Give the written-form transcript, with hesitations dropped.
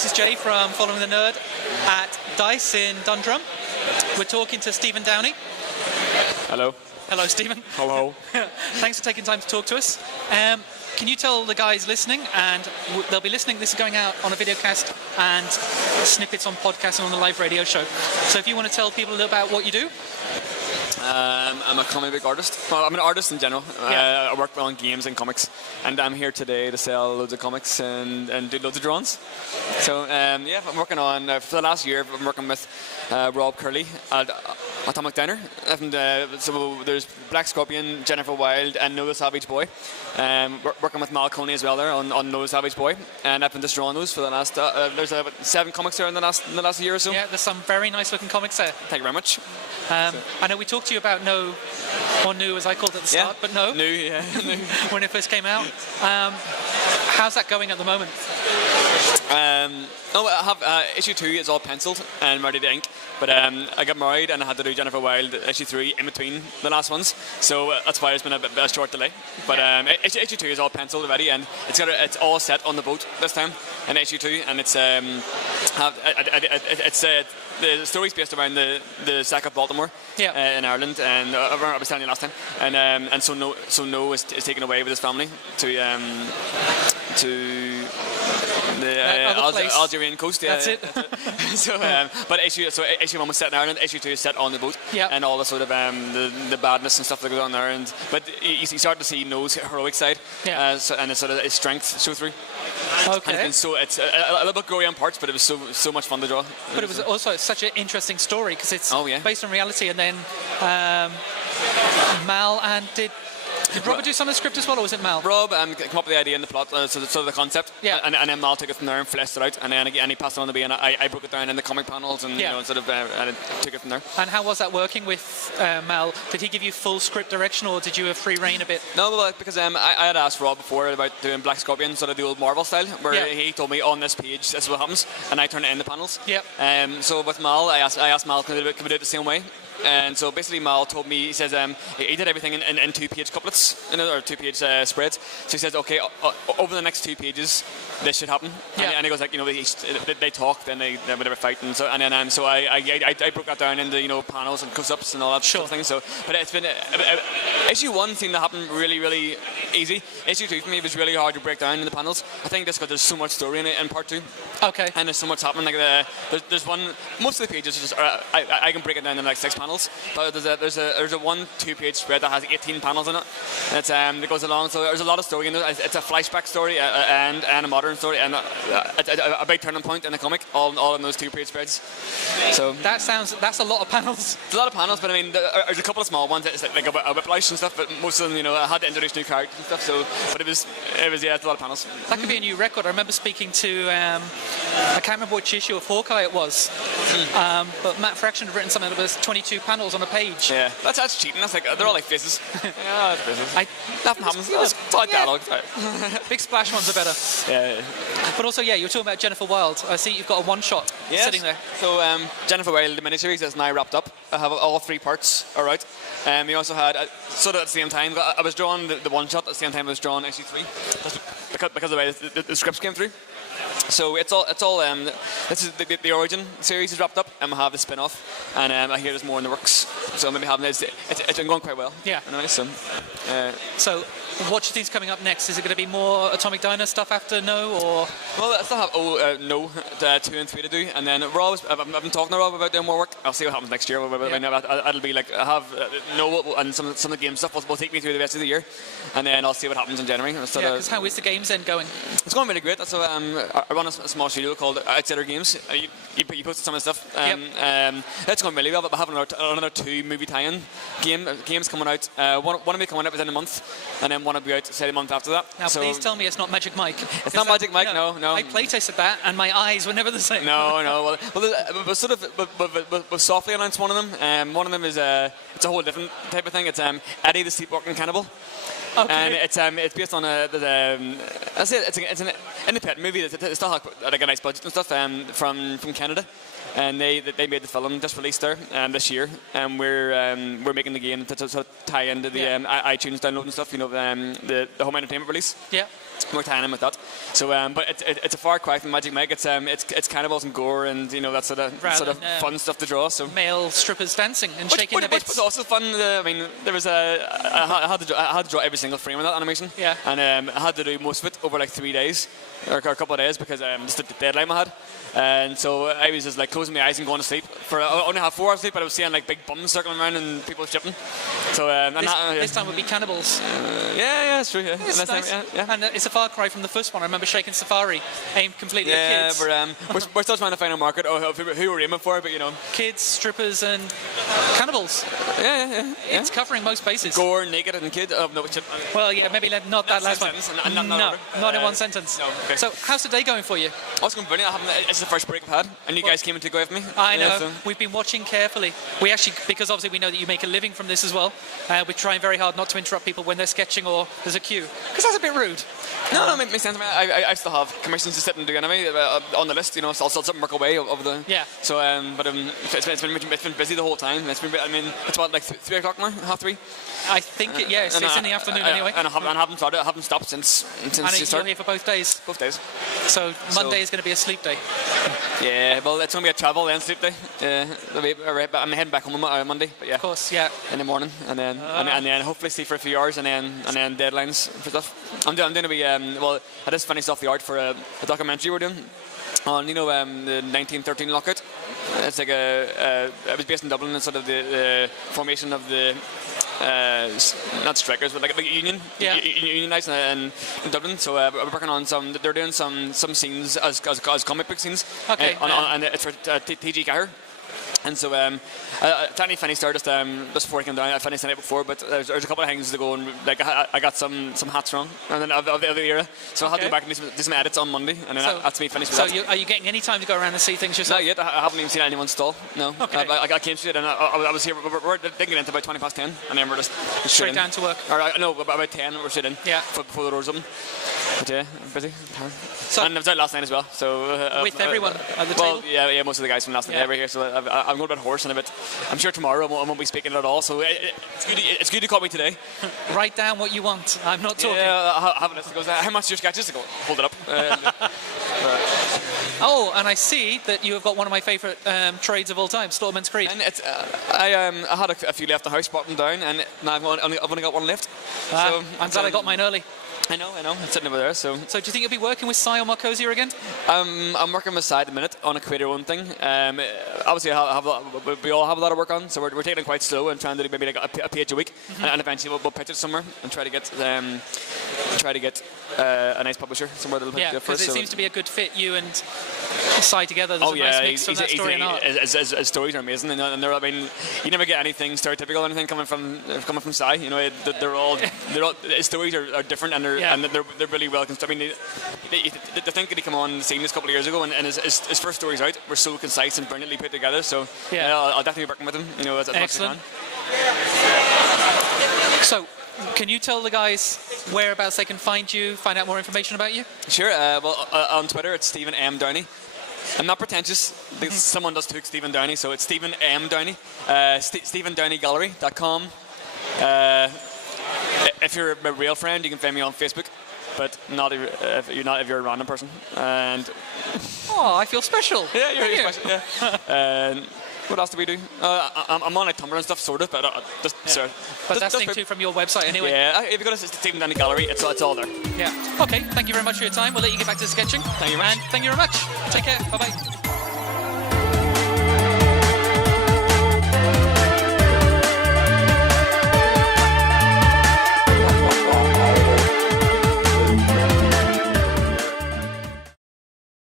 this is Jay from Following the Nerd at DICE in Dundrum. We're talking to Stephen Downey. Hello. Hello, Stephen. Hello. Thanks for taking time to talk to us. Can you tell the guys listening, and they'll be listening, this is going out on a videocast and snippets on podcasts and on the live radio show. So if you want to tell people a little about what you do. I'm a comic book artist. Well, I'm an artist in general. I work on games and comics, and I'm here today to sell loads of comics and do loads of drawings. So I'm working on, for the last year, I'm working with Rob Curley at Atomic Diner. And, so there's Black Scorpion, Jennifer Wilde, and Noah Savage Boy. Working with Mal Coney as well there on Noah Savage Boy, and I've been just drawing those for the last. There's about 7 comics there in the last year or so. Yeah, there's some very nice looking comics there. Thank you very much. I know we talked to you about No, or New as I called it at the start, but No. New, yeah. When it first came out. How's that going at the moment? I have issue 2 is all penciled and ready to ink, but I got married and I had to do Jennifer Wilde issue 3 in between the last ones, so that's why there's been a bit of a short delay. But issue 2 is all penciled already, and it's all set on the boat this time in issue 2, and it's the story's based around the sack of Baltimore in Ireland, and I was telling you last time, and so No is taken away with his family to the Algerian coast. That's it. But issue 1 was set in Ireland. Issue 2 is set on the boat, and all the sort of the badness and stuff that goes on there. But you start to see No's heroic side, and it's sort of his strength show through. Okay. And it's a little bit gory on parts, but it was so much fun to draw. But it was also such an interesting story because it's based on reality, and then Mal and did Robert do some of the script as well, or was it Mal? Rob came up with the idea and the plot, so the concept, and then Mal took it from there and fleshed it out, and then he passed it on to me, and I broke it down in the comic panels, and and I took it from there. And how was that working with Mal? Did he give you full script direction, or did you have free reign a bit? No, because I had asked Rob before about doing Black Scorpion, sort of the old Marvel style, where he told me on this page this is what happens, and I turned it in the panels. So with Mal, I asked Mal, can we do it the same way? And so basically Mal told me, he says he did everything in 2-page couplets, or 2-page spreads. So he says, okay, over the next 2 pages, this should happen. And he goes like, they talk, then they whatever fight, and so I broke that down into panels and close-ups and all that sort of thing. So, but it's been issue 1 seemed to happen really, really easy. Issue 2 for me was really hard to break down in the panels. I think just because there's so much story in it in part 2. Okay. And there's so much happening. Like there's one. Most of the pages are just I can break it down in like 6 panels. But there's a 1-2-page spread that has 18 panels in it. And it goes along. So there's a lot of story in it. It's a flashback story and a modern story, and a big turning point in the comic. All in those 2-page spreads. So that's a lot of panels. It's a lot of panels, but I mean there's a couple of small ones. It's like a whiplash and stuff. But most of them, I had to introduce new characters and stuff. So, but it was it's a lot of panels. That could be a new record. I remember speaking to I can't remember which issue of Hawkeye it was, but Matt Fraction had written something that was 22 panels on a page. Yeah, that's cheating. That's like they're all like faces. Yeah, that's faces. Nothing happens. It's like dialogue. Big splash ones are better. Yeah. But also, you were talking about Jennifer Wilde. I see you've got a one-shot sitting there. So Jennifer Wilde, the miniseries, is now wrapped up. I have all 3 parts. All right. We also had sort of at the same time. I was drawing the one-shot at the same time I was drawing issue 3, because of the way the scripts came through. So it's all. This is the origin series is wrapped up, and we have the spin-off, and I hear there's more in the works. So maybe having it's been going quite well. Yeah. Anyway, so what do you think's coming up next? Is it going to be more Atomic Diner stuff after No, or? Well, I still have No 2 and 3 to do, and then Rob. I've been talking to Rob about doing more work. I'll see what happens next year. It'll be like I have No and some of the game stuff will take me through the rest of the year, and then I'll see what happens in January. Because how is the games then going? It's going really great. So I run a small studio called Outsider Games. You posted some of the stuff. It's going really well. But I have another 2 movie tie-in games coming out. One will be coming out within a month, and then one will be out say the month after that. Now please tell me it's not Magic Mike. It's not Magic Mike. No. I playtested that, and my eyes were never the same. No. Well, we've softly announced one of them. One of them is it's a whole different type of thing. It's Eddie the Sleepwalking Cannibal. Okay. And it's based on it's an independent movie that still has like a nice budget and stuff from Canada, and they made the film, just released there this year, and we're making the game to sort of tie into the iTunes download and stuff, the home entertainment release. Yeah. more time with that. So, but it's a far cry from Magic Mike. It's cannibals and gore and that sort of fun stuff to draw. So male strippers dancing and shaking their which bits. was also fun. I mean, there was I had to draw every single frame of that animation. Yeah. And I had to do most of it over like 3 days or a couple of days because just the deadline I had. And so I was just like closing my eyes and going to sleep. I only had 4 hours sleep, but I was seeing like big bums circling around and people shipping. So this time would be cannibals. Yeah, it's true. Yeah, it's nice. And it's a far cry from the first one. I remember Shaken Safari, aimed completely at kids. We're still trying to find a market of who we're aiming for, but kids, strippers, and cannibals. Yeah. It's covering most bases. Gore, naked, and kid. No, well, yeah, maybe not that last one. Not in one sentence. No, okay. So, how's the day going for you? Oh, it's going brilliant. It's the first break I've had, and you guys came in to go with me. I know. So. We've been watching carefully. We actually, because obviously we know that you make a living from this as well. We're trying very hard not to interrupt people when they're sketching or there's a queue, because that's a bit rude. No, it makes sense. I still have commissions to sit and do anyway on the list. So I'll still sit and work away over the. Yeah. So, it's been busy the whole time. It's about like 3 o'clock now, 2:30. I think it's in the afternoon anyway. And I haven't stopped since you started. You're here for both days. Both days. So Monday is going to be a sleep day. Yeah, well, it's going to be a travel and sleep day. I'm heading back home on Monday, but yeah. Of course, yeah. In the morning, and then hopefully sleep for a few hours, and then deadlines for stuff. I'm going to be I just finished off the art for a documentary we're doing on the 1913 lockout. It's like it was based in Dublin, and sort of the formation of the. Not strikers, but like a union, unionites in Dublin. So we're working on they're doing some scenes as comic book scenes. Okay. And it's for T.G. Caher. And so, Downey finished there just before he came down. I finished the night before, but there's a couple of things to go, and like I got some hats wrong, and then of the other era. So I'll have to go back and do some edits on Monday, and then that's me finished with that. So are you getting any time to go around and see things yourself? Not yet. I haven't even seen anyone's stall. No. Okay. I came straight in. I was here. We're digging into about 10:20, and then we're just straight down to work. No, about 10. We're straight in. Yeah. Before the doors open. But yeah, I'm busy. So, and I was out last night as well. So with everyone at the table. Yeah, most of the guys from last night were here. So I'm going a bit hoarse and a bit. I'm sure tomorrow I won't be speaking at all. So it's good you caught me today. Write down what you want. I'm not talking. Yeah, I have a list that goes. How much are your sketches? To go hold it up. Oh, and I see that you have got one of my favourite trades of all time, Slaughterman's Creed. And I had a few left the house, brought them down, and now I've only got one left. So I'm glad I got mine early. I know. It's sitting over there. So do you think you'll be working with Cy or Marcosia again? I'm working with Cy at the minute on a creator one thing. Obviously, we all have a lot of work on, so we're taking it quite slow and trying to do maybe like a page a week, and eventually we'll pitch it somewhere and try to get a nice publisher somewhere that'll pitch it first. Because it seems to be a good fit, you and Cy together. There's a nice mix of that story and art. His stories are amazing, and they're, I mean, you never get anything stereotypical or anything coming from Cy. They're all his stories are different, and they're really well constructed. I mean, the thing that he came on the scene this couple of years ago, and his first stories out were so concise and brilliantly put together. So I'll definitely be working with him. As much as I can. So, can you tell the guys whereabouts they can find you, find out more information about you? Sure. On Twitter, it's Stephen M. Downey. I'm not pretentious. Someone does took Stephen Downey, so it's Stephen M. Downey. StephenDowneyGallery.com. If you're a real friend, you can find me on Facebook, but not if you're a random person. And I feel special. Yeah, you're special. Yeah. What else do we do? I'm on like Tumblr and stuff, sort of, but But that's linked to from your website anyway. Yeah, if you go to Stephen Downey Gallery, it's all there. Yeah. Okay. Thank you very much for your time. We'll let you get back to sketching. Thank you very much. And thank you very much. Take care. Bye bye.